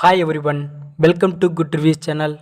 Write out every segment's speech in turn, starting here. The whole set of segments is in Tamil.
Hi everyone welcome to good reviews channel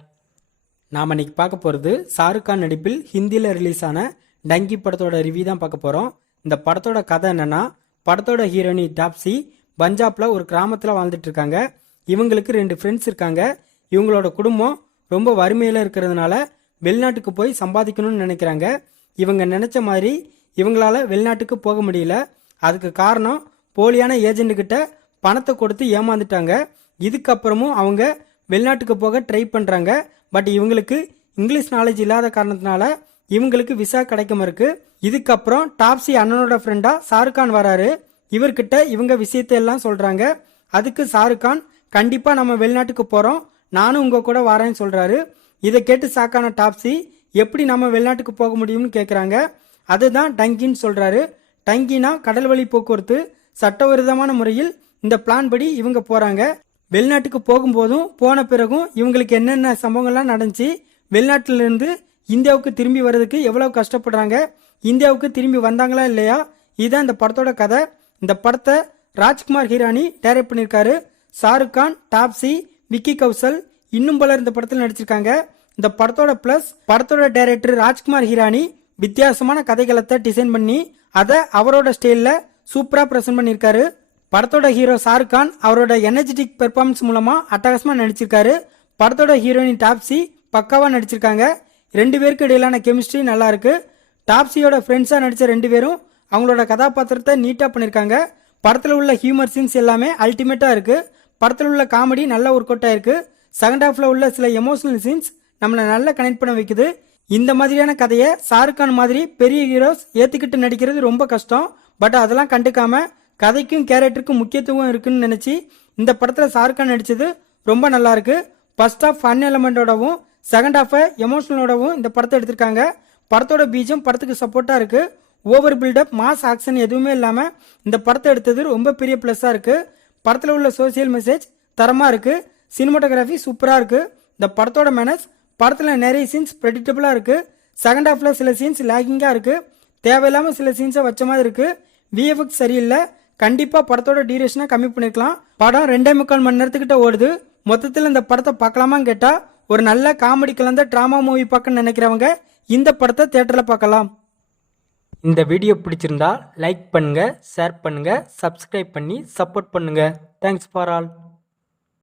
நாம் இன்னைக்கு பார்க்க போகிறது ஷாருக் கான் நடிப்பில் ஹிந்தியில் ரிலீஸ் ஆன டங்கி படத்தோட ரிவ்யூ தான் பார்க்க போகிறோம் இந்த படத்தோட கதை என்னன்னா படத்தோட ஹீரோனி டாப்ஸி பஞ்சாப்பில் ஒரு கிராமத்தில் வாழ்ந்துட்டு இருக்காங்க. இவங்களுக்கு ரெண்டு ஃப்ரெண்ட்ஸ் இருக்காங்க. இவங்களோட குடும்பம் ரொம்ப வறுமையில் இருக்கிறதுனால வெளிநாட்டுக்கு போய் சம்பாதிக்கணும்னு நினைக்கிறாங்க. இவங்க நினச்ச மாதிரி இவங்களால வெளிநாட்டுக்கு போக முடியல. அதுக்கு காரணம் போலியான ஏஜென்ட் பணத்தை கொடுத்து ஏமாந்துட்டாங்க. இதுக்கப்புறமும் அவங்க வெளிநாட்டுக்கு போக ட்ரை பண்ணுறாங்க பட் இவங்களுக்கு இங்கிலீஷ் நாலேஜ் இல்லாத காரணத்தினால இவங்களுக்கு விசா கிடைக்காம இருக்கு. இதுக்கப்புறம் டாப்ஸி அண்ணனோட ஃப்ரெண்டா ஷாருக்கான் வராரு. இவர்கிட்ட இவங்க விஷயத்தை எல்லாம் சொல்றாங்க. அதுக்கு ஷாருக்கான் கண்டிப்பா நம்ம வெளிநாட்டுக்கு போறோம். நானும் உங்க கூட வரேன்னு சொல்றாரு. இதை கேட்டு சாக்கான டாப்ஸி எப்படி நம்ம வெளிநாட்டுக்கு போக முடியும்னு கேட்குறாங்க அதுதான் டங்கின்னு சொல்றாரு. டங்கினா கடல் வழி போக்குவரத்து சட்டவிரோதமான முறையில் இந்த பிளான் படி இவங்க போறாங்க. வெளிநாட்டுக்கு போகும்போதும் போன பிறகும் இவங்களுக்கு என்னென்ன சம்பவங்கள்லாம் நடந்துச்சு வெளிநாட்டிலிருந்து இந்தியாவுக்கு திரும்பி வர்றதுக்கு எவ்வளவு கஷ்டப்படுறாங்க இந்தியாவுக்கு திரும்பி வந்தாங்களா இல்லையா இதுதான் இந்த படத்தோட கதை. இந்த படத்தை ராஜ்குமார் ஹிரானி டைரக்ட் பண்ணியிருக்காரு. ஷாருக் கான் டாப்ஸி விக்கி கௌசல் இன்னும் பலர் இந்த படத்தில் நடிச்சிருக்காங்க. இந்த படத்தோட பிளஸ் படத்தோட டைரக்டர் ராஜ்குமார் ஹிரானி வித்தியாசமான கதைகளத்தை டிசைன் பண்ணி அதை அவரோட ஸ்டைலில் சூப்பராக ப்ரெசென்ட் பண்ணியிருக்காரு. படத்தோட ஹீரோ ஷாருக் கான் அவரோட எனர்ஜெட்டிக் பெர்ஃபார்மன்ஸ் மூலமாக அட்டகாசமாக நடிச்சிருக்காரு. படத்தோட ஹீரோயின் டாப்ஸி பக்காவாக நடிச்சிருக்காங்க. ரெண்டு பேருக்கு இடையிலான கெமிஸ்ட்ரி நல்லா இருக்கு. டாப்ஸியோட ஃப்ரெண்ட்ஸாக நடித்த ரெண்டு பேரும் அவங்களோட கதாபாத்திரத்தை நீட்டாக பண்ணியிருக்காங்க படத்தில் உள்ள ஹியூமர் சீன்ஸ் எல்லாமே அல்டிமேட்டாக இருக்கு. படத்தில் உள்ள காமெடி நல்ல ஒர்க் அவுட் ஆயிருக்கு செகண்ட் ஹாஃபில் உள்ள சில எமோஷனல் சீன்ஸ் நம்மளை நல்லா கனெக்ட் பண்ண வைக்குது. இந்த மாதிரியான கதையை ஷாருக் கான் மாதிரி பெரிய ஹீரோஸ் ஏற்றுக்கிட்டு நடிக்கிறது ரொம்ப கஷ்டம். பட் அதெல்லாம் கண்டுக்காமல் கதைக்கும் கேரக்டருக்கும் முக்கியத்துவம் இருக்குன்னு நினச்சி இந்த படத்தில் ஷாருக்கான் நடித்தது ரொம்ப நல்லாயிருக்கு ஃபர்ஸ்ட் ஆஃப் ஃபன் எலமெண்டோடவும் செகண்ட் ஆஃப் எமோஷனலோடவும் இந்த படத்தை எடுத்திருக்காங்க. படத்தோட பீஜம் படத்துக்கு சப்போர்ட்டாக இருக்குது ஓவர் பில்டப் மாஸ் ஆக்ஷன் எதுவுமே இல்லாமல் இந்த படத்தை எடுத்தது ரொம்ப பெரிய ப்ளஸ்ஸாக இருக்குது படத்தில் உள்ள சோசியல் மெசேஜ் தரமாக இருக்குது சினிமாட்டோகிராஃபி சூப்பராக இருக்குது இந்த படத்தோட மேனஸ் படத்தில் நிறைய சீன்ஸ் ப்ரெடிக்டபுளாக இருக்குது செகண்ட் ஹாஃப்ல சில சீன்ஸ் லேக்கிங்காக இருக்குது தேவையில்லாமல் சில சீன்ஸை வச்ச மாதிரி இருக்குது விஎஃப்எக்ஸ் சரியில்லை. கண்டிப்பா படத்தோட டியூரேஷனை கம்மி பண்ணிருக்கலாம். படம் ரெண்டே முக்கால் மணி நேரத்துக்கிட்ட ஓடுது. மொத்தத்தில் இந்த படத்தை பார்க்கலாமான்னு கேட்டா ஒரு நல்ல காமெடி கலந்த டிராமா மூவி பார்க்கணும்னு நினைக்கிறவங்க இந்த படத்தை தேட்டரில் பார்க்கலாம். இந்த வீடியோ பிடிச்சிருந்தா லைக் பண்ணுங்க ஷேர் பண்ணுங்க சப்ஸ்கிரைப் பண்ணி சப்போர்ட் பண்ணுங்க. Thanks for all